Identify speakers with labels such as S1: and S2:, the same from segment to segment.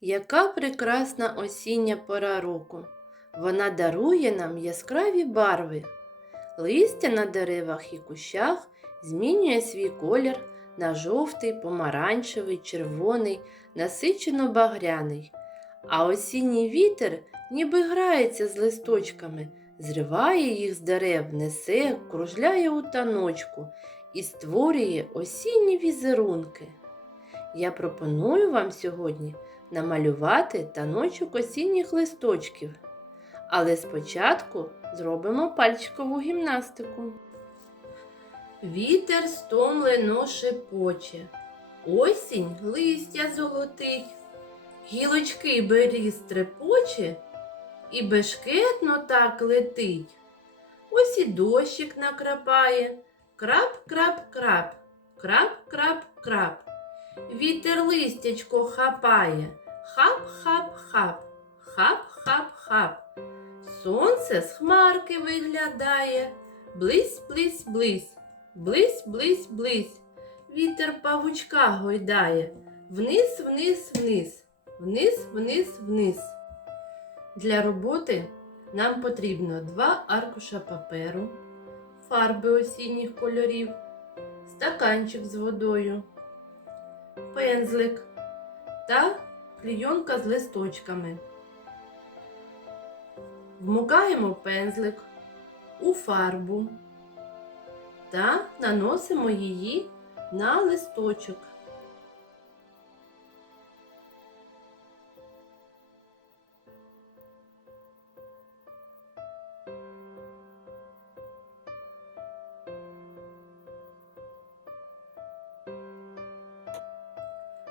S1: Яка прекрасна осіння пора року. Вона дарує нам яскраві барви. Листя на деревах і кущах змінює свій колір на жовтий, помаранчевий, червоний, насичено багряний. А осінній вітер ніби грається з листочками, зриває їх з дерев, несе, кружляє у таночку і створює осінні візерунки. Я пропоную вам сьогодні намалювати таночок осінніх листочків. Але спочатку зробимо пальчикову гімнастику. Вітер стомлено шепоче. Осінь листя золотить, гілочки беріз трепоче і бешкетно так летить. Ось і дощик накрапає крап-крап-крап, крап-крап-крап. Вітер листячко хапає. Хап-хап-хап, хап-хап-хап. Сонце з хмарки виглядає. Близь, блись близь, близь, близь, близь. Вітер павучка гойдає. Вниз, вниз, вниз, вниз, вниз, вниз. Для роботи нам потрібно два аркуша паперу, фарби осінніх кольорів, стаканчик з водою пензлик та клійонка з листочками. Вмикаємо пензлик у фарбу та наносимо її на листочок.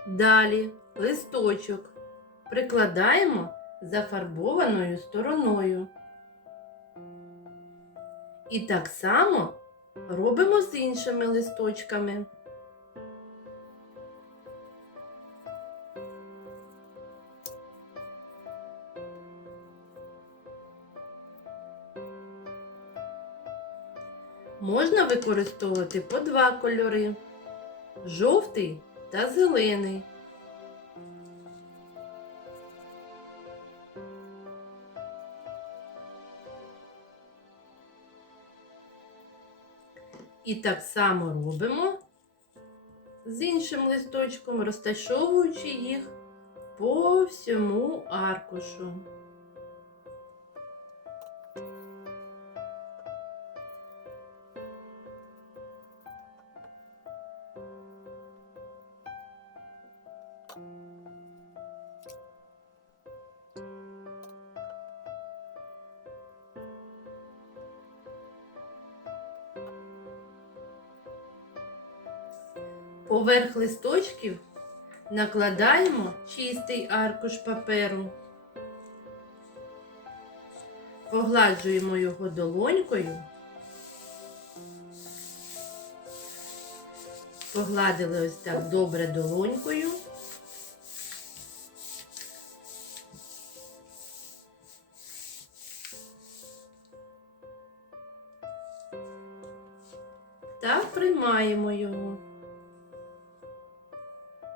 S1: Далі листочок прикладаємо зафарбованою стороною. І так само робимо з іншими листочками. Можна використовувати по два кольори жовтий та зелений. І так само робимо з іншим листочком, розташовуючи їх по всьому аркушу. Поверх листочків накладаємо чистий аркуш паперу, погладжуємо його долонькою, погладили ось так добре долонькою. Та приймаємо його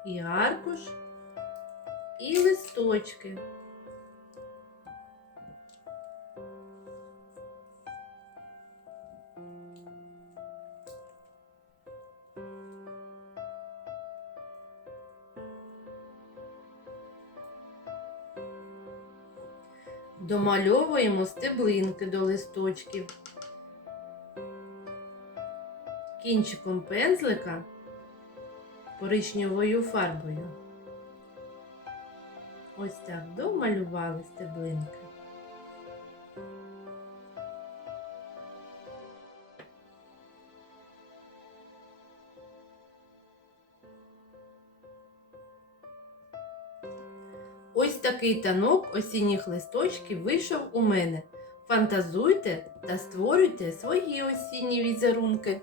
S1: і аркуш, і листочки. Домальовуємо стеблинки до листочків. Кінчиком пензлика коричневою фарбою. Ось так домалювали стеблинки. Ось такий танок осінніх листочків вийшов у мене. Фантазуйте та створюйте свої осінні візерунки.